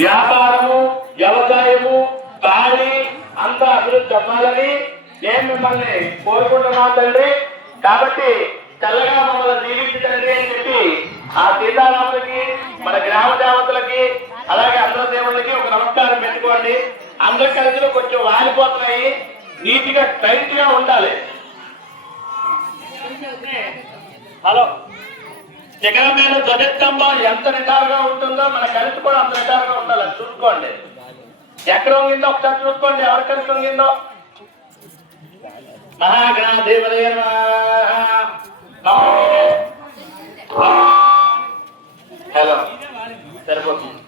వ్యాపారము, వ్యవసాయము, గాలి అంతా అభివృద్ధి అవ్వాలని నేను మిమ్మల్ని కోరుకుంటున్నాను తండ్రి. కాబట్టి చల్లగా మమ్మల్ని దీవించండి అని చెప్పి ఆ సీతారాములకి, మన గ్రామ దేవతలకి, అలాగే అందరి దేవుళ్ళకి ఒక నమస్కారం పెట్టుకోండి. అందరి కలిసి కొంచెం వాలిపోతున్నాయి, నీటిగా టైట్ గా ఉండాలి. హలో, శిఖరం మీద ధ్వజస్తంభం ఎంత నిటారుగా ఉంటుందో మన కలిసి కూడా అంత నిటారుగా ఉండాలి. చూసుకోండి ఎక్కడ ఉంగిందో ఒకసారి చూసుకోండి. ఎవరి కలిసి ఉంగిందో. మహాగణాధిపతయ హలో సరిపోతుంది.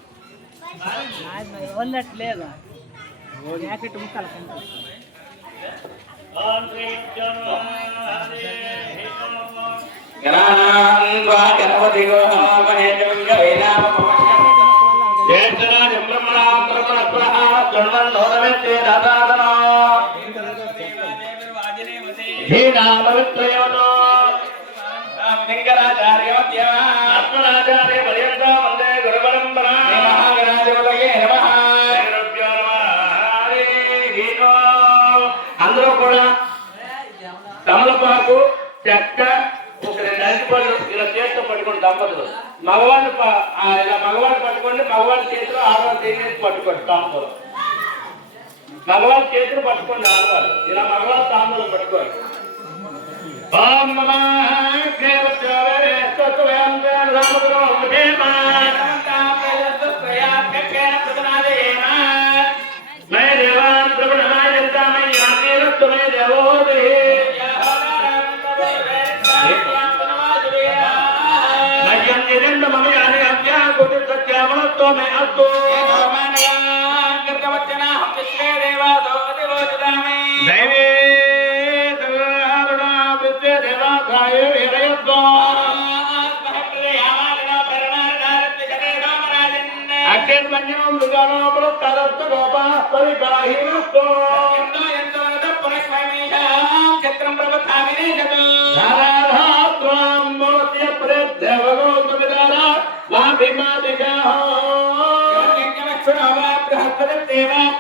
ఆత్మనాచార్య పర్యంత వందే గురు పరంపరా. అందరూ కూడా తమలపాకు, చెక్క, ఒక 2 అరటిపళ్ళు ఇలా చేతితో పట్టుకోండి. దంపతులు మగవాళ్ళు ఇలా మగవాళ్ళు పట్టుకోండి. మగవాళ్ళ చేతిలో ఆడవాళ్ళు చేసి పట్టుకోండి. తాంబూలం మగవాళ్ళ చేతులు పట్టుకోండి. ఆడవాళ్ళు ఇలా మగవాళ్ళ తాంబూలం పట్టుకోండి. ఓం నమః దేవా